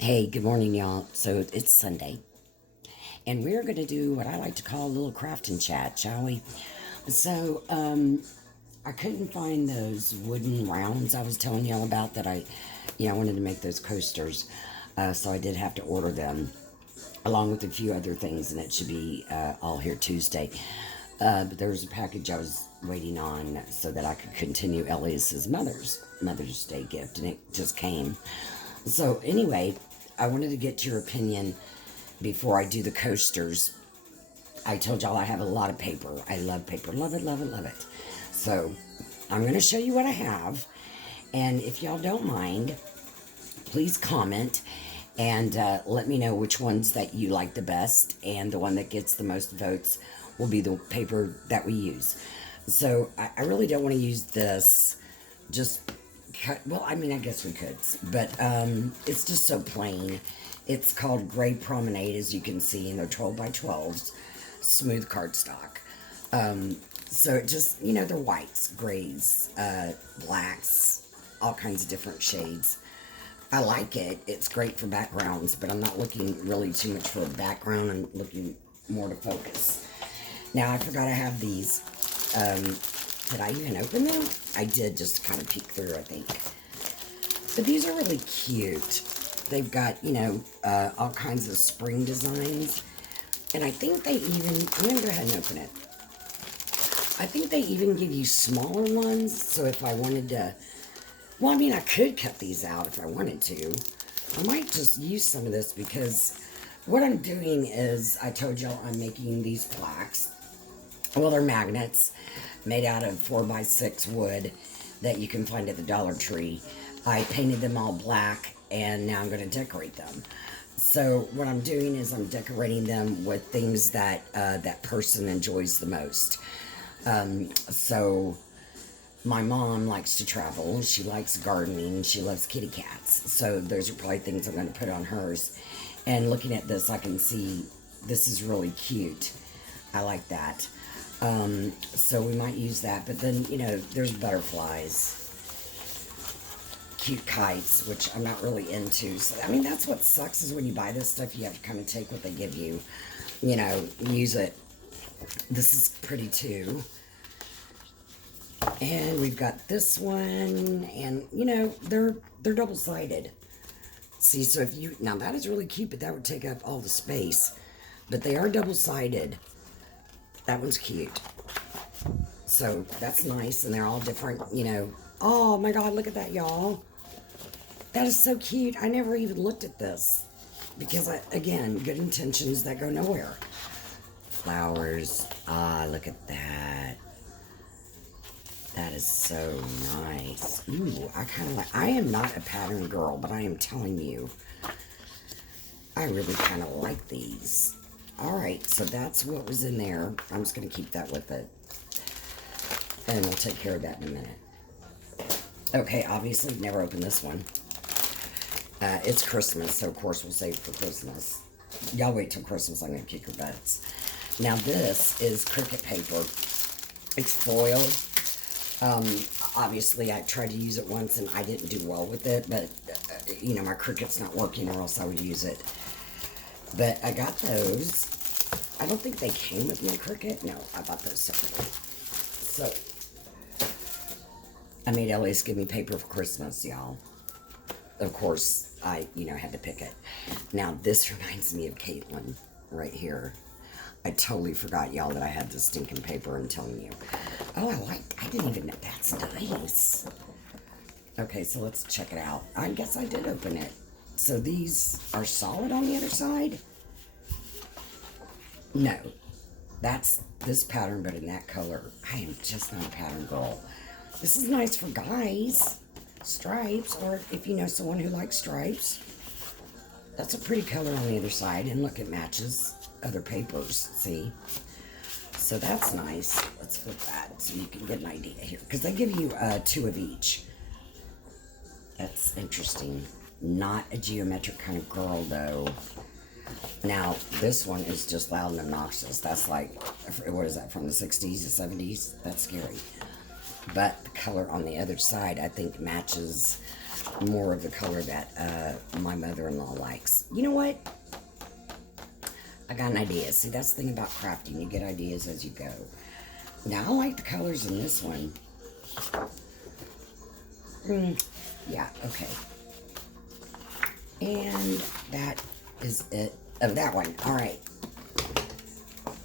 Hey, good morning, y'all. So it's Sunday, and we're going to do what I like to call a little crafting chat, shall we? So, I couldn't find those wooden rounds I was telling y'all about that I wanted to make those coasters. So I did have to order them along with a few other things, and it should be all here Tuesday. But there was a package I was waiting on so that I could continue Elias's Mother's Day gift, and it just came. So anyway, I wanted to get your opinion before I do the coasters. I told y'all I have a lot of paper. I love paper. Love it, love it, love it. So I'm going to show you what I have. And if y'all don't mind, please comment and let me know which ones that you like the best. And the one that gets the most votes will be the paper that we use. So I really don't want to use this just cut. Well, I mean, I guess we could, but it's just so plain. It's called Gray Promenade, as you can see, and they're 12 by 12s, smooth cardstock. So it just, they're whites, grays, blacks, all kinds of different shades. I like it. It's great for backgrounds, but I'm not looking really too much for a background. I'm looking more to focus. Now, I forgot I have these. Did I even open them? I did, just to kind of peek through, I think. But these are really cute. They've got, all kinds of spring designs. And I think they even, I'm going to go ahead and open it. I think they even give you smaller ones. So if I wanted to, well, I mean, I could cut these out if I wanted to. I might just use some of this because what I'm doing is, I told y'all I'm making these plaques. Well, they're magnets made out of 4x6 wood that you can find at the Dollar Tree. I painted them all black, and now I'm going to decorate them. So what I'm doing is I'm decorating them with things that that person enjoys the most. So my mom likes to travel. She likes gardening. She loves kitty cats. So those are probably things I'm going to put on hers. And looking at this, I can see this is really cute. I like that. So we might use that. But then, there's butterflies, cute kites, which I'm not really into. So, I mean, that's what sucks is when you buy this stuff, you have to kind of take what they give you, use it. This is pretty too. And we've got this one, and, they're double-sided. See, so if you, now that is really cute, but that would take up all the space. But they are double-sided. That one's cute. So that's nice, and they're all different, Oh my God, look at that, y'all. That is so cute. I never even looked at this because, again, good intentions that go nowhere. Flowers. Ah, look at that. That is so nice. Ooh, I kind of like, I am not a pattern girl, but I am telling you, I really kind of like these. All right, so that's what was in there. I'm just going to keep that with it. And we'll take care of that in a minute. Okay, obviously, never opened this one. It's Christmas, so of course we'll save it for Christmas. Y'all wait till Christmas, I'm going to kick your butts. Now this is Cricut paper. It's foil. Obviously I tried to use it once and I didn't do well with it, but, my Cricut's not working or else I would use it. But I got those. I don't think they came with my Cricut. No, I bought those separately. So, I made Elias give me paper for Christmas, y'all. Of course, I, had to pick it. Now, this reminds me of Caitlin right here. I totally forgot, y'all, that I had this stinking paper. I'm telling you. Oh, I didn't even know. That's nice. Okay, so let's check it out. I guess I did open it. So these are solid on the other side? No. That's this pattern, but in that color. I am just not a pattern girl. This is nice for guys. Stripes, or if you know someone who likes stripes. That's a pretty color on the other side, and look, it matches other papers, see? So that's nice. Let's flip that so you can get an idea here, because they give you 2 of each. That's interesting. Not a geometric kind of girl, though. Now, this one is just loud and obnoxious. That's like, what is that, from the 60s to 70s? That's scary. But the color on the other side, I think, matches more of the color that my mother-in-law likes. You know what? I got an idea. See, that's the thing about crafting. You get ideas as you go. Now, I like the colors in this one. Yeah, okay. And that is it of that one. All right.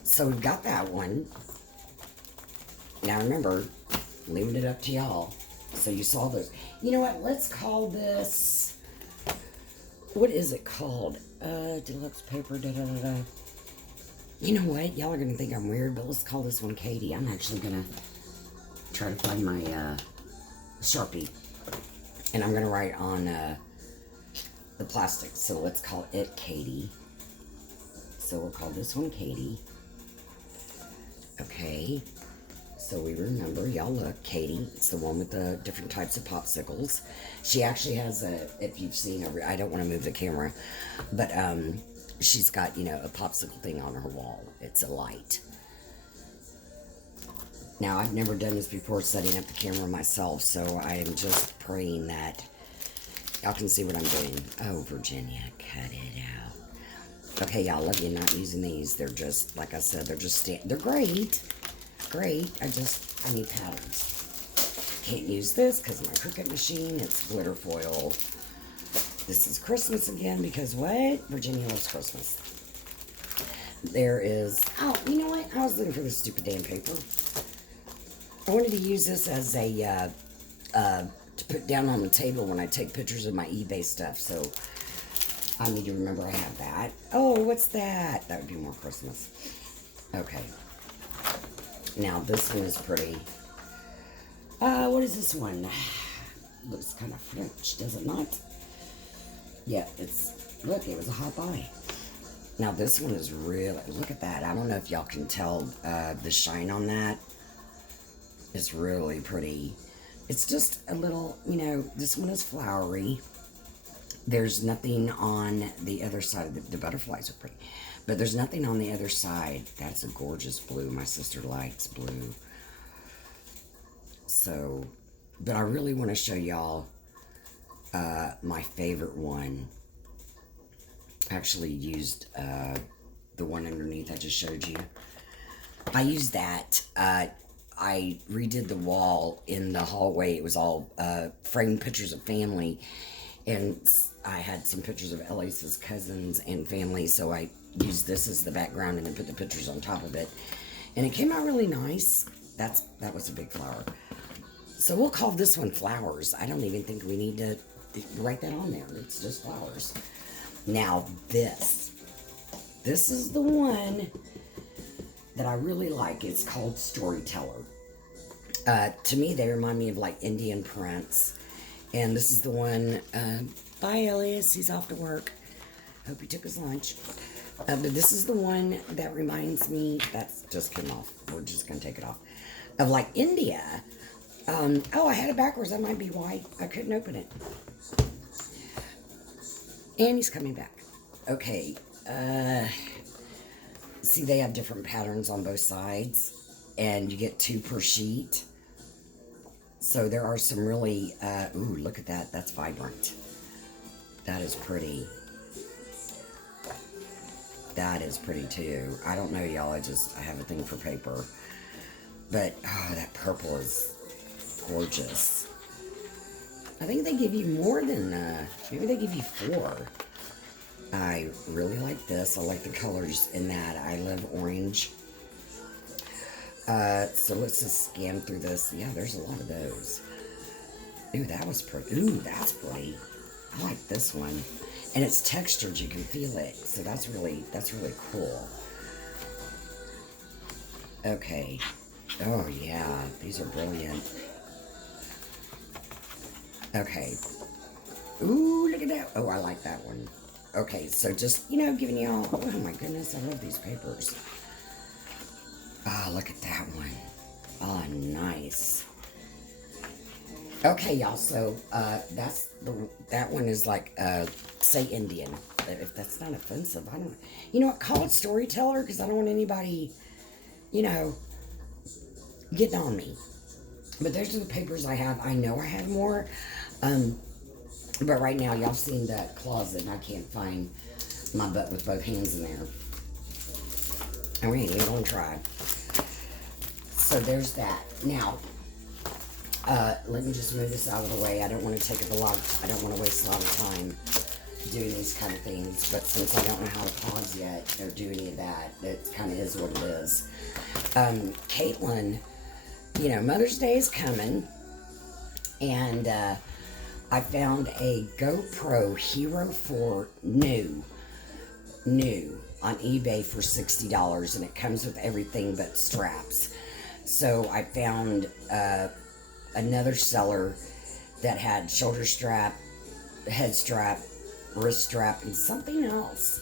So we've got that one. Now remember, leaving it up to y'all. So you saw those. You know what? Let's call this. What is it called? Deluxe paper. Da da da da. You know what? Y'all are gonna think I'm weird, but let's call this one Katie. I'm actually gonna try to find my Sharpie, and I'm gonna write on the plastic. So let's call it Katie. So we'll call this one Katie. Okay. So we remember, y'all look, Katie. It's the one with the different types of popsicles. She actually has a, if you've seen her, I don't want to move the camera, but she's got, you know, a popsicle thing on her wall. It's a light. Now, I've never done this before, setting up the camera myself, so I am just praying that y'all can see what I'm doing. Oh, Virginia, cut it out. Okay, y'all, love you not using these. They're just, like I said, they're just, they're great. Great. I need patterns. Can't use this because my Cricut machine, it's glitter foil. This is Christmas again because what? Virginia loves Christmas. There is, oh, you know what? I was looking for this stupid damn paper. I wanted to use this as a, to put down on the table when I take pictures of my eBay stuff, so I need to remember I have that. Oh, what's that? That would be more Christmas. Okay. Now, this one is pretty. What is this one? Looks kind of French, does it not? Yeah, it's, look, it was a hot buy. Now, this one is really, look at that. I don't know if y'all can tell the shine on that. It's really pretty. It's just a little, you know, this one is flowery. There's nothing on the other side of the butterflies are pretty. But there's nothing on the other side. That's a gorgeous blue. My sister likes blue. So, but I really want to show y'all my favorite one. I actually used the one underneath I just showed you. I used that. I redid the wall in the hallway. It was all framed pictures of family. And I had some pictures of Elisa's cousins and family, so I used this as the background and then put the pictures on top of it. And it came out really nice. That was a big flower. So we'll call this one Flowers. I don't even think we need to write that on there. It's just flowers. Now this is the one that I really like. It's called Storyteller. To me, they remind me of like Indian prints. And this is the one, bye Elias, he's off to work. Hope he took his lunch. But this is the one that reminds me, that's just came off. We're just going to take it off. Of like India. Oh, I had it backwards. That might be why I couldn't open it. And he's coming back. Okay. See, they have different patterns on both sides. And you get 2 per sheet. So there are some really, ooh, look at that. That's vibrant. That is pretty. That is pretty too. I don't know, y'all. I have a thing for paper. But, oh, that purple is gorgeous. I think they give you more than, maybe they give you 4. I really like this. I like the colors in that. I love orange. So let's just scan through this. Yeah, there's a lot of those. Ooh, that was pretty. Ooh, that's pretty. I like this one. And it's textured, you can feel it. So that's really cool. Okay. Oh, yeah. These are brilliant. Okay. Ooh, look at that. Oh, I like that one. Okay, so just, you know, giving y'all... Oh, my goodness, I love these papers. Oh, look at that one. Oh, nice. Okay, y'all, so that one is like, say Indian. But if that's not offensive, I don't... You know what, call it Storyteller, because I don't want anybody, you know, getting on me. But those are the papers I have. I know I have more. But right now, y'all seen that closet, and I can't find my butt with both hands in there. And we ain't even gonna try. So there's that. Now, let me just move this out of the way. I don't want to take up a lot. I don't want to waste a lot of time doing these kind of things. But since I don't know how to pause yet or do any of that, it kind of is what it is. Caitlin, you know, Mother's Day is coming, and I found a GoPro Hero 4 new on eBay for $60, and it comes with everything but straps. So I found another seller that had shoulder strap, head strap, wrist strap, and something else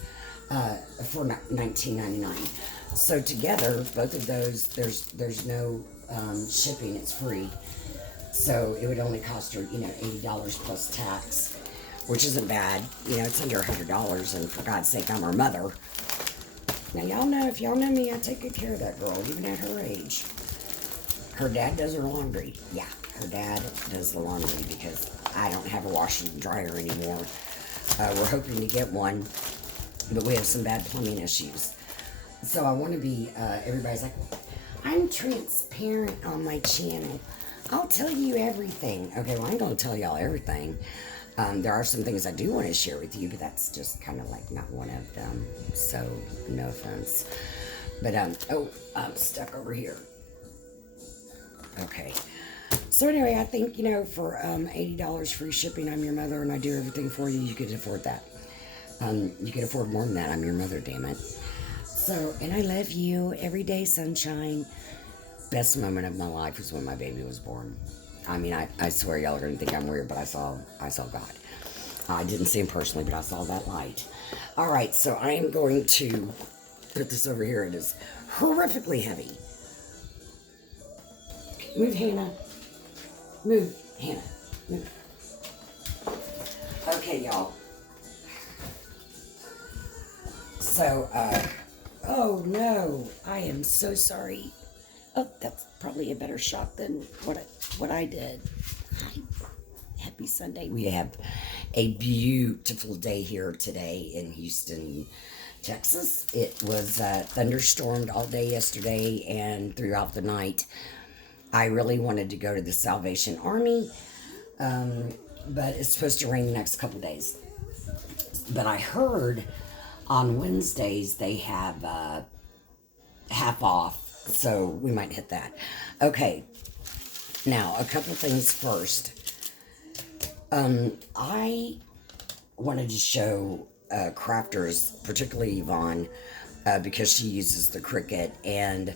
for $19.99. So together, both of those, there's no shipping; it's free. So it would only cost her, you know, $80 plus tax, which isn't bad. You know, it's under $100, and for God's sake, I'm her mother. Now, y'all know, if y'all know me, I take good care of that girl, even at her age. Her dad does her laundry. Yeah, her dad does the laundry because I don't have a washer and dryer anymore. We're hoping to get one, but we have some bad plumbing issues. So I want to be, everybody's like, I'm transparent on my channel. I'll tell you everything. Okay, well, I ain't going to tell y'all everything. There are some things I do want to share with you, but that's just kind of like not one of them. So, no offense. But, oh, I'm stuck over here. Okay. So anyway, I think, you know, for $80 free shipping, I'm your mother and I do everything for you. You could afford that. You could afford more than that. I'm your mother, damn it. So, and I love you every day, sunshine. Best moment of my life was when my baby was born. I mean, I swear y'all are going to think I'm weird, but I saw God. I didn't see him personally, but I saw that light. All right, so I am going to put this over here. It is horrifically heavy. Move, Hannah. Move, Hannah. Move. Okay, y'all. So, oh no, I am so sorry. Oh, that's probably a better shot than what I did. Happy Sunday. We have a beautiful day here today in Houston, Texas. It was thunderstormed all day yesterday and throughout the night. I really wanted to go to the Salvation Army, but it's supposed to rain the next couple days. But I heard on Wednesdays they have half off, so we might hit that. Okay, now a couple things first. I wanted to show crafters, particularly Yvonne, because she uses the Cricut, and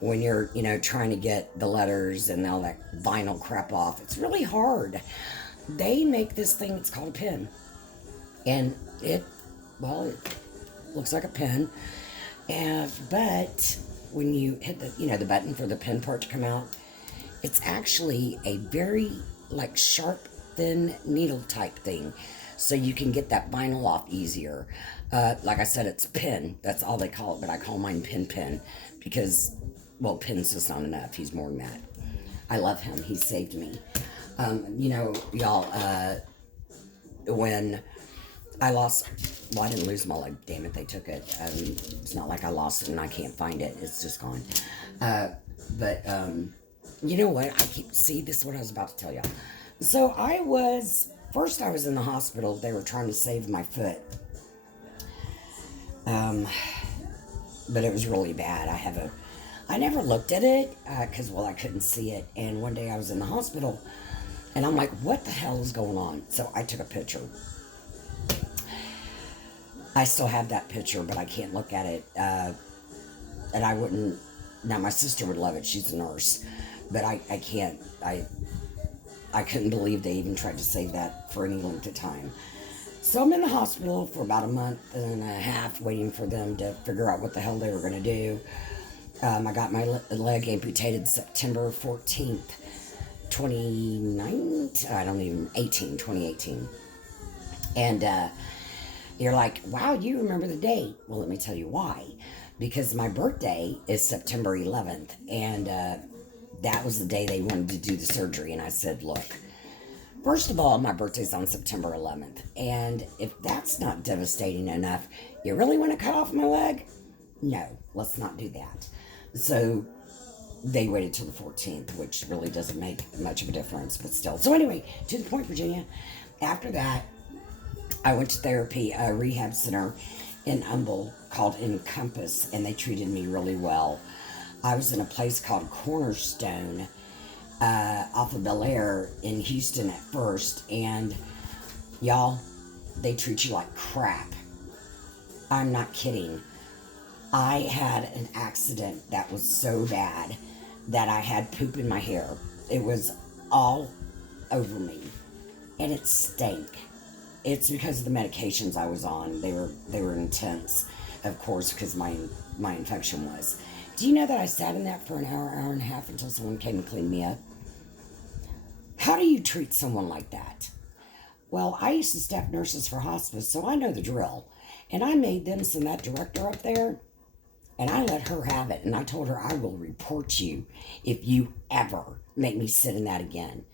when you're, you know, trying to get the letters and all that vinyl crap off, it's really hard. They make this thing, it's called a pen, and it looks like a pen, but when you hit the, you know, the button for the pen part to come out, it's actually a very, like, sharp, thin needle type thing, so you can get that vinyl off easier. Like I said, it's a pen. That's all they call it, but I call mine Pen, because, well, pen's just not enough. He's more than that. I love him. He saved me. You know, y'all, when I lost, well, I didn't lose my leg. Damn it, they took it. It's not like I lost it and I can't find it. It's just gone. But you know what? See, this is what I was about to tell y'all. So I was in the hospital. They were trying to save my foot. But it was really bad. I never looked at it, because, well, I couldn't see it. And one day I was in the hospital, and I'm like, what the hell is going on? So I took a picture. I still have that picture, but I can't look at it. And I wouldn't, now my sister would love it. She's a nurse. But I can't, I couldn't believe they even tried to save that for any length of time. So I'm in the hospital for about a month and a half waiting for them to figure out what the hell they were going to do. I got my leg amputated September 14th, 2018. And you're like, wow, you remember the date. Well, let me tell you why. Because my birthday is September 11th, and that was the day they wanted to do the surgery. And I said, look, First of all, my birthday's on September 11th, and if that's not devastating enough, you really want to cut off my leg? No, let's not do that. So they waited till the 14th, which really doesn't make much of a difference, but still. So anyway, to the point, Virginia. After that, I went to therapy, a rehab center in Humble called Encompass, and they treated me really well. I was in a place called Cornerstone off of Bel Air in Houston at first, and y'all, they treat you like crap. I'm not kidding. I had an accident that was so bad that I had poop in my hair. It was all over me, and it stank. It's because of the medications I was on. They were intense, of course, because my infection was. Do you know that I sat in that for an hour, hour and a half until someone came and cleaned me up? How do you treat someone like that? Well, I used to staff nurses for hospice, so I know the drill. And I made them send that director up there, and I let her have it. And I told her, I will report you if you ever make me sit in that again.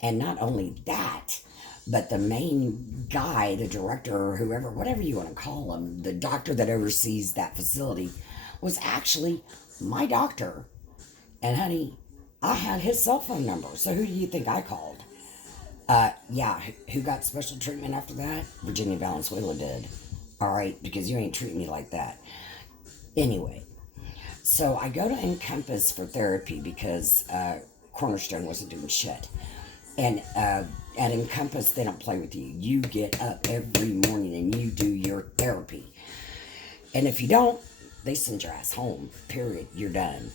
And not only that, but the main guy, the director or whoever, whatever you want to call him, the doctor that oversees that facility, was actually my doctor. And honey, I had his cell phone number. So who do you think I called? Yeah, who got special treatment after that? Virginia Valenzuela did. All right, because you ain't treating me like that. Anyway, so I go to Encompass for therapy because Cornerstone wasn't doing shit. And at Encompass, they don't play with you. You get up every morning and you do your therapy. And if you don't, they send your ass home. Period. You're done.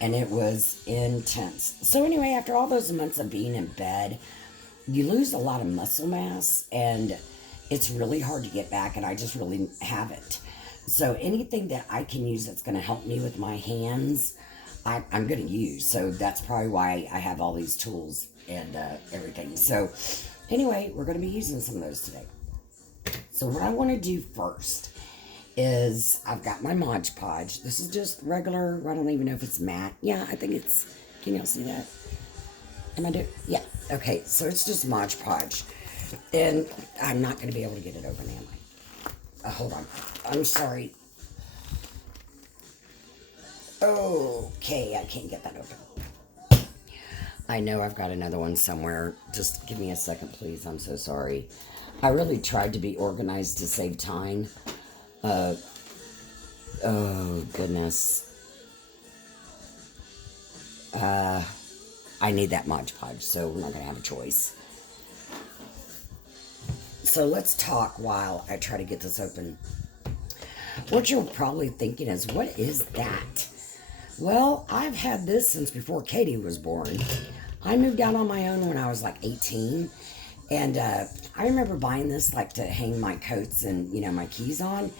And it was intense. So anyway, after all those months of being in bed, you lose a lot of muscle mass, and it's really hard to get back, and I just really haven't. So anything that I can use that's going to help me with my hands, I'm going to use. So that's probably why I have all these tools and everything. So anyway, we're going to be using some of those today. So what I want to do first is I've got my Mod Podge. This is just regular, I don't even know if it's matte. Yeah, I think it's, can y'all see that? Am I doing? Yeah. Okay, so it's just Mod Podge. And I'm not going to be able to get it open, am I? Hold on. I'm sorry. Okay, I can't get that open. I know I've got another one somewhere. Just give me a second, please. I'm so sorry. I really tried to be organized to save time. Oh, goodness. I need that Mod Podge, so we're not going to have a choice. So let's talk while I try to get this open. What you're probably thinking is, what is that? Well, I've had this since before Katie was born. I moved out on my own when I was like 18. And I remember buying this like to hang my coats and, my keys on.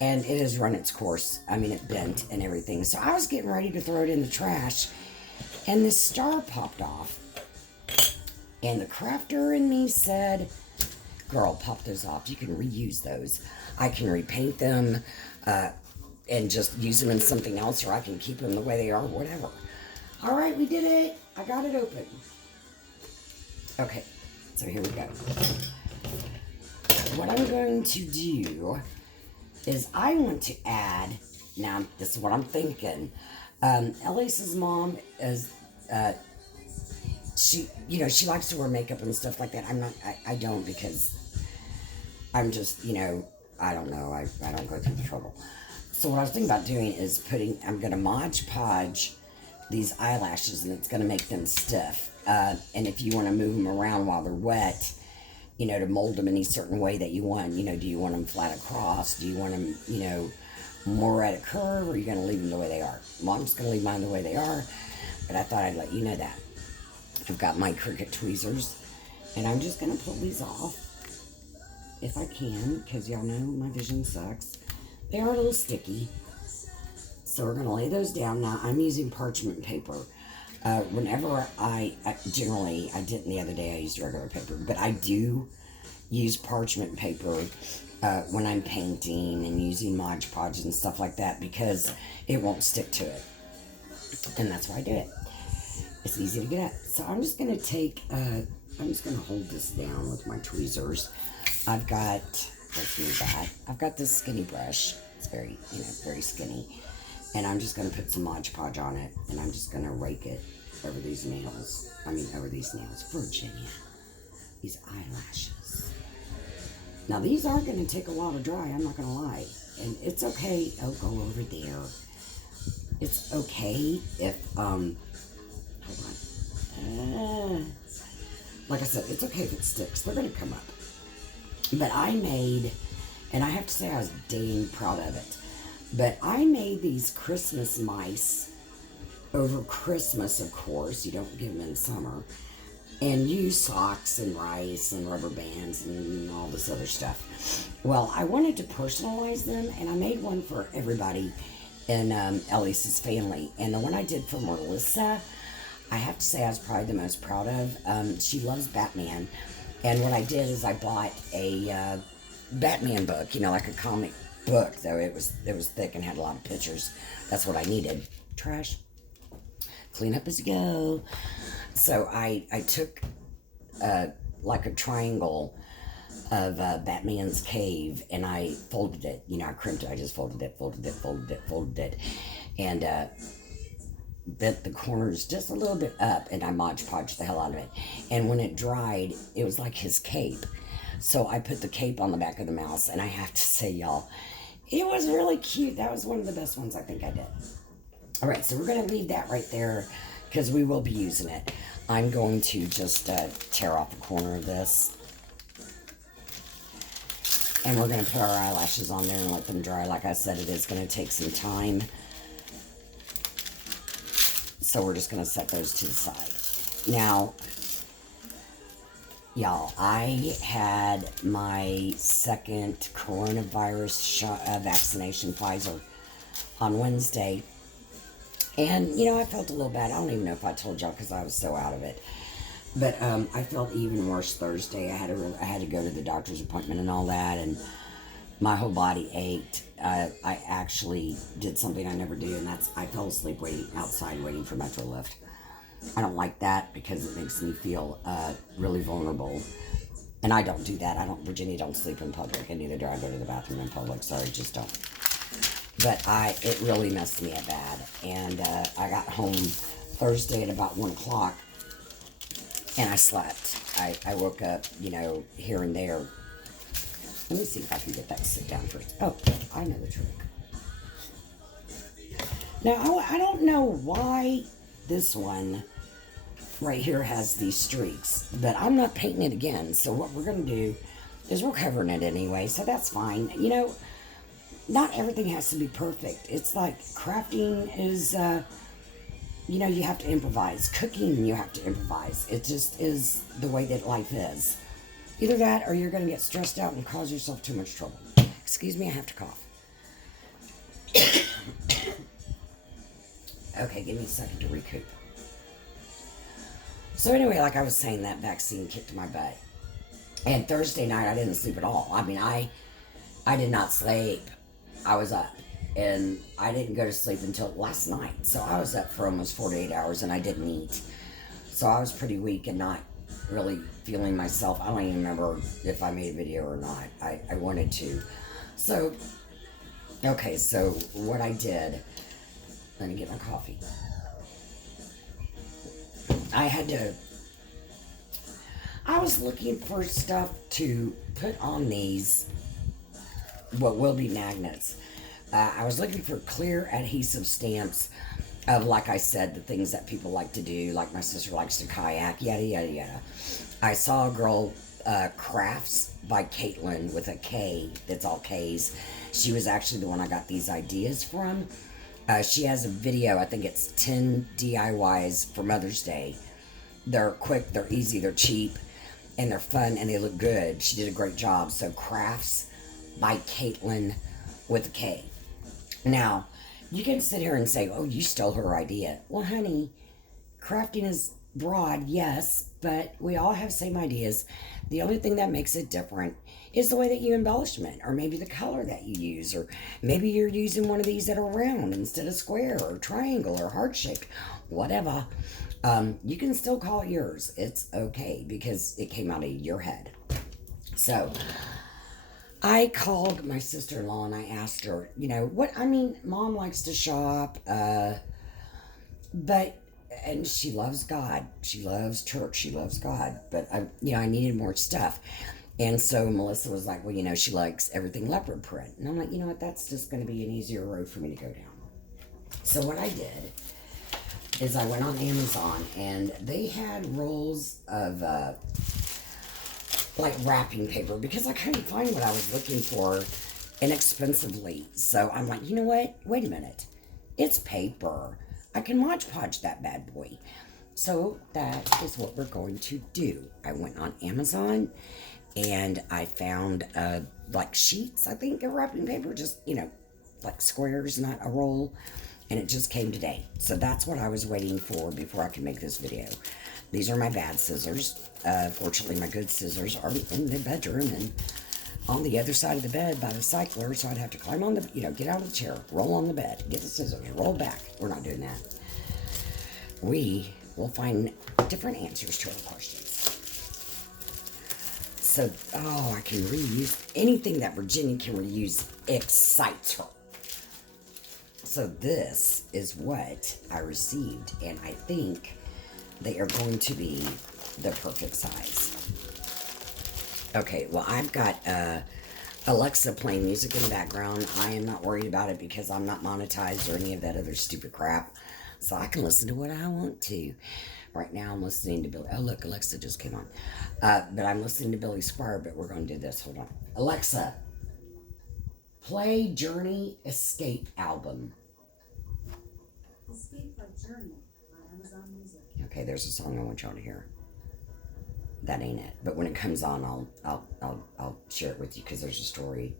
And it has run its course. I mean, it bent and everything. So I was getting ready to throw it in the trash. And this star popped off. And the crafter in me said, girl, pop those off. You can reuse those. I can repaint them and just use them in something else, or I can keep them the way they are, whatever. All right, we did it. I got it open. Okay, so here we go. What I'm going to do is I want to add, now this is what I'm thinking. Elise's mom is, she likes to wear makeup and stuff like that. I don't, because I'm just, I don't know. I don't go through the trouble. So what I was thinking about doing is I'm going to Mod Podge these eyelashes, and it's going to make them stiff. And if you want to move them around while they're wet, to mold them any certain way that you want, do you want them flat across? Do you want them, more at a curve, or are you going to leave them the way they are? Well, I'm just going to leave mine the way they are, but I thought I'd let you know that. I've got my Cricut tweezers, and I'm just going to pull these off if I can, because y'all know my vision sucks. They are a little sticky, so we're going to lay those down. Now, I'm using parchment paper. Whenever I didn't the other day, I used regular paper, but I do use parchment paper when I'm painting and using Mod Podge and stuff like that, because it won't stick to it, and that's why I do it. It's easy to get at. So I'm just going to take I'm just going to hold this down with my tweezers. I've got, let's move that. I've got this skinny brush. It's very, very skinny. And I'm just going to put some Mod Podge on it. And I'm just going to rake it over these nails. Over these nails. Virginia. These eyelashes. Now, these are going to take a while to dry. I'm not going to lie. And it's okay. Oh, go over there. It's okay if, hold on. Like I said, it's okay if it sticks. They're going to come up. But I made, and I have to say I was dang proud of it, but I made these Christmas mice over Christmas, of course. You don't give them in summer. And use socks and rice and rubber bands and all this other stuff. Well, I wanted to personalize them, and I made one for everybody in Elise's family. And the one I did for Melissa, I have to say I was probably the most proud of. She loves Batman. And what I did is I bought a Batman book, like a comic book, though it was thick and had a lot of pictures. That's what I needed. Trash. Clean up as you go. So I took like a triangle of Batman's cave, and I folded it. I crimped it. I just folded it, and bent the corners just a little bit up, and I Mod Podged the hell out of it. And when it dried, it was like his cape. So I put the cape on the back of the mouse, and I have to say, y'all, it was really cute. That was one of the best ones I think I did. All right, so we're going to leave that right there because we will be using it. I'm going to just tear off the corner of this. And we're going to put our eyelashes on there and let them dry. Like I said, it is going to take some time. So we're just going to set those to the side. Now, y'all, I had my second coronavirus vaccination, Pfizer, on Wednesday. And, I felt a little bad. I don't even know if I told y'all because I was so out of it. But I felt even worse Thursday. I had to go to the doctor's appointment and all that, and my whole body ached. I actually did something I never do, and I fell asleep outside waiting for Metro Lift. I don't like that because it makes me feel really vulnerable. And I don't do that. Virginia don't sleep in public, and neither do I go to the bathroom in public. Sorry, just don't. But it really messed me up bad. And I got home Thursday at about 1 o'clock, and I slept. I woke up, here and there. Let me see if I can get that to sit down first. Oh, I know the trick. Now, I don't know why this one right here has these streaks, but I'm not painting it again. So what we're going to do is we're covering it anyway, so that's fine. Not everything has to be perfect. It's like crafting is, you have to improvise. Cooking, you have to improvise. It just is the way that life is. Either that or you're going to get stressed out and cause yourself too much trouble. Excuse me, I have to cough. Okay, give me a second to recoup. So anyway, like I was saying, that vaccine kicked my butt. And Thursday night, I didn't sleep at all. I did not sleep. I was up. And I didn't go to sleep until last night. So I was up for almost 48 hours, and I didn't eat. So I was pretty weak and not really feeling myself. I don't even remember if I made a video or not. I wanted to. So, okay, so what I did, let me get my coffee. I was looking for stuff to put on these, what will be magnets. I was looking for clear adhesive stamps of, like I said, the things that people like to do, like my sister likes to kayak, yada, yada, yada. I saw a girl, Crafts by Caitlin with a K, that's all K's. She was actually the one I got these ideas from. She has a video, I think it's 10 DIYs for Mother's Day. They're quick, they're easy, they're cheap, and they're fun, and they look good. She did a great job. So Crafts by Caitlin with a K. Now, you can sit here and say, oh, you stole her idea. Well, honey, crafting is broad, yes, but we all have same ideas. The only thing that makes it different is the way that you embellish it, or maybe the color that you use, or maybe you're using one of these that are round instead of square, or triangle, or heart shaped, whatever. You can still call it yours. It's okay because it came out of your head. So I called my sister in law and I asked her, what I mean, mom likes to shop, but and she loves God. She loves church. She loves God. But I needed more stuff. And so Melissa was like, well, she likes everything leopard print. And I'm like, you know what? That's just going to be an easier road for me to go down. So what I did is I went on Amazon and they had rolls of like wrapping paper because I couldn't find what I was looking for inexpensively. So I'm like, you know what? Wait a minute. It's paper. I can Mod Podge that bad boy. So that is what we're going to do. I went on Amazon and I found like sheets, I think, of wrapping paper, just, like squares, not a roll. And it just came today. So that's what I was waiting for before I could make this video. These are my bad scissors. Fortunately, my good scissors are in the bedroom and on the other side of the bed by the cycler, so I'd have to climb on the, get out of the chair, roll on the bed, get the scissors, roll back. We're not doing that. We will find different answers to our questions. So, I can reuse anything that Virginia can reuse excites her. So this is what I received, and I think they are going to be the perfect size. Okay, well, I've got Alexa playing music in the background. I am not worried about it because I'm not monetized or any of that other stupid crap. So I can listen to what I want to. Right now I'm listening to Billy. Oh, look, Alexa just came on. But I'm listening to Billy Squire, but we're going to do this. Hold on. Alexa, play Journey Escape album. Escape by Journey on Amazon Music. Okay, there's a song I want y'all to hear. That ain't it. But when it comes on, I'll share it with you because there's a story.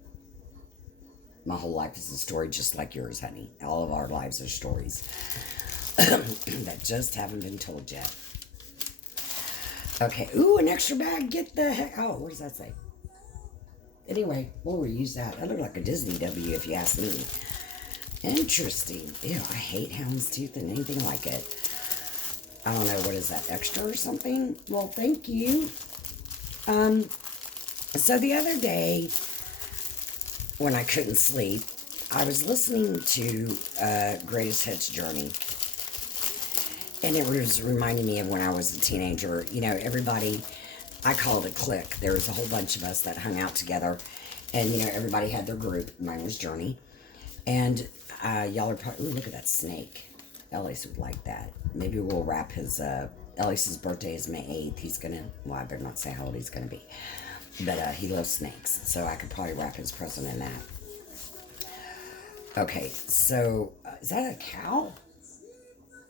My whole life is a story just like yours, honey. All of our lives are stories that just haven't been told yet. Okay. Ooh, an extra bag. Get the heck. Oh, what does that say? Anyway, we'll reuse that. That looked like a Disney W if you ask me. Interesting. Ew, I hate houndstooth and anything like it. I don't know, what is that, extra or something? Well, thank you. So the other day, when I couldn't sleep, I was listening to Greatest Hits Journey. And it was reminding me of when I was a teenager. Everybody, I call it a clique. There was a whole bunch of us that hung out together. And, everybody had their group. Mine was Journey. And y'all are probably, ooh, look at that snake. Ellis would like that. Maybe we'll wrap his, Ellis's birthday is May 8th. He's gonna, well, I better not say how old he's gonna be. But he loves snakes, so I could probably wrap his present in that. Okay, so, is that a cow?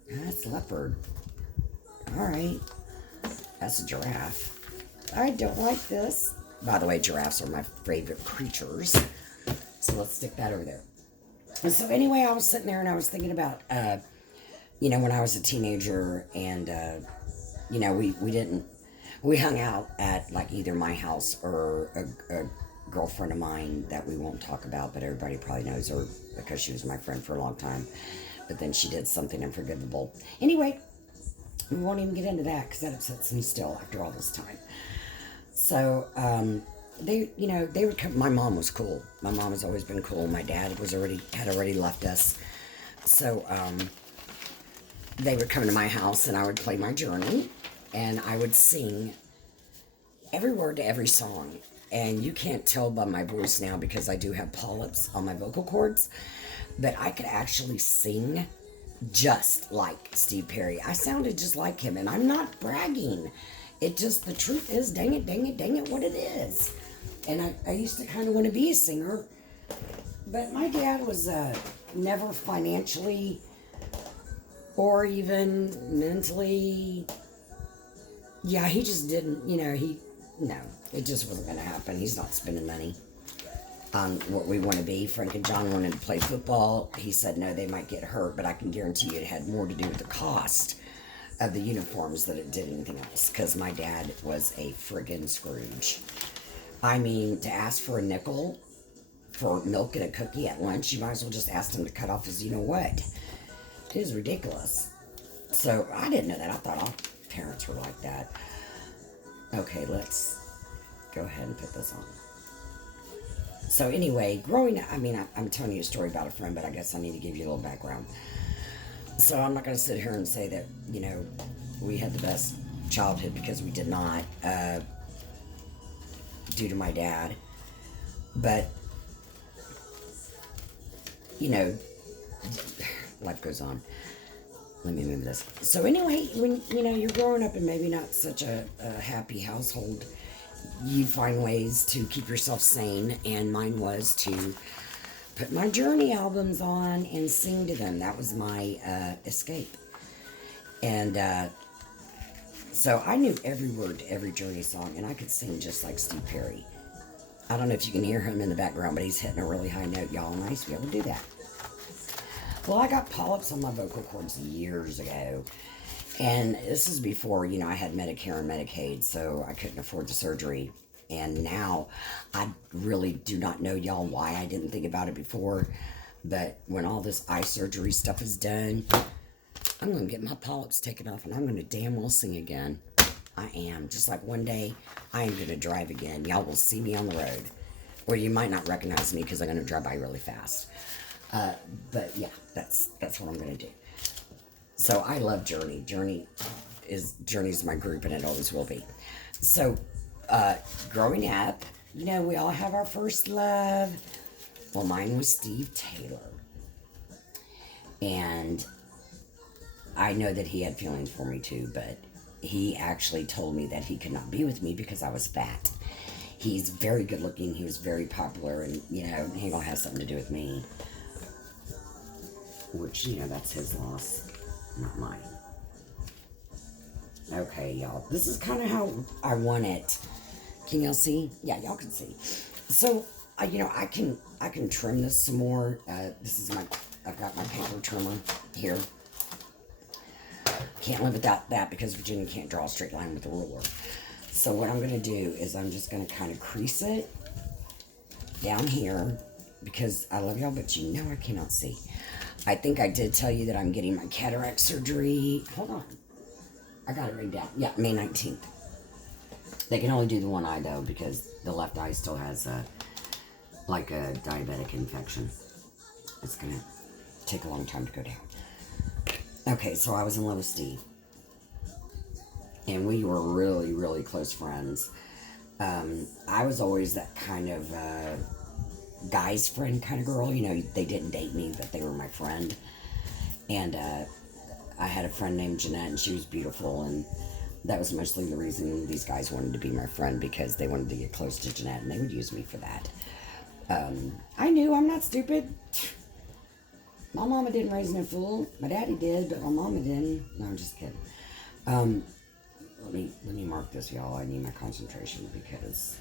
That's leopard. Alright. That's a giraffe. I don't like this. By the way, giraffes are my favorite creatures. So let's stick that over there. And so anyway, I was sitting there and I was thinking about, when I was a teenager and, we hung out at like either my house or a girlfriend of mine that we won't talk about, but everybody probably knows her because she was my friend for a long time. But then she did something unforgivable. Anyway, we won't even get into that because that upsets me still after all this time. So, they would come. My mom was cool. My mom has always been cool. My dad had already left us. So, they would come to my house and I would play my Journey and I would sing every word to every song. And you can't tell by my voice now because I do have polyps on my vocal cords, but I could actually sing just like Steve Perry. I sounded just like him, and I'm not bragging. It just, the truth is, dang it, what it is. And I used to kind of want to be a singer, but my dad was never financially or even mentally, he just didn't, no, it just wasn't going to happen. He's not spending money on what we want to be. Frank and John wanted to play football. He said, no, they might get hurt, but I can guarantee you it had more to do with the cost of the uniforms that it did anything else, because my dad was a friggin' Scrooge. I mean, to ask for a nickel for milk and a cookie at lunch, you might as well just ask him to cut off his you know what. It is ridiculous. So I didn't know that. I thought all parents were like that. Okay, let's go ahead and put this on. So anyway, growing up, I mean, I'm telling you a story about a friend, but I guess I need to give you a little background. So I'm not going to sit here and say that, we had the best childhood, because we did not, due to my dad. But, life goes on. Let me move this. So anyway, when, you're growing up in maybe not such a happy household, you find ways to keep yourself sane, and mine was to put my Journey albums on and sing to them. That was my escape. And so I knew every word to every Journey song, and I could sing just like Steve Perry. I don't know if you can hear him in the background, but he's hitting a really high note, y'all, and I used to be able to do that. Well, I got polyps on my vocal cords years ago. And this is before, I had Medicare and Medicaid, so I couldn't afford the surgery. And now, I really do not know, y'all, why I didn't think about it before. But when all this eye surgery stuff is done, I'm going to get my polyps taken off, and I'm going to damn well sing again. I am. Just like one day, I am going to drive again. Y'all will see me on the road. Or you might not recognize me because I'm going to drive by really fast. But yeah, that's what I'm going to do. So I love Journey. Journey's my group, and it always will be. So, growing up, we all have our first love. Well, mine was Steve Taylor. And I know that he had feelings for me too, but he actually told me that he could not be with me because I was fat. He's very good looking, he was very popular, and, he ain't gonna have something to do with me. Which, that's his loss, not mine. Okay, y'all. This is kind of how I want it. Can y'all see? Yeah, y'all can see. So, I can trim this some more. This is I've got my paper trimmer here. Can't live without that because Virginia can't draw a straight line with a ruler. So what I'm going to do is I'm just going to kind of crease it down here because I love y'all, but I cannot see. I think I did tell you that I'm getting my cataract surgery. Hold on. I got it written down. Yeah, May 19th. They can only do the one eye, though, because the left eye still has a diabetic infection. It's going to take a long time to go down. Okay, so I was in love with Steve. And we were really, really close friends. I was always that kind of guy's friend kind of girl. They didn't date me, but they were my friend. And I had a friend named Jeanette, and she was beautiful. And that was mostly the reason these guys wanted to be my friend, because they wanted to get close to Jeanette, and they would use me for that. I knew I'm not stupid. My mama didn't raise no fool. My daddy did, but my mama didn't. No, I'm just kidding. Let me mark this, y'all. I need my concentration because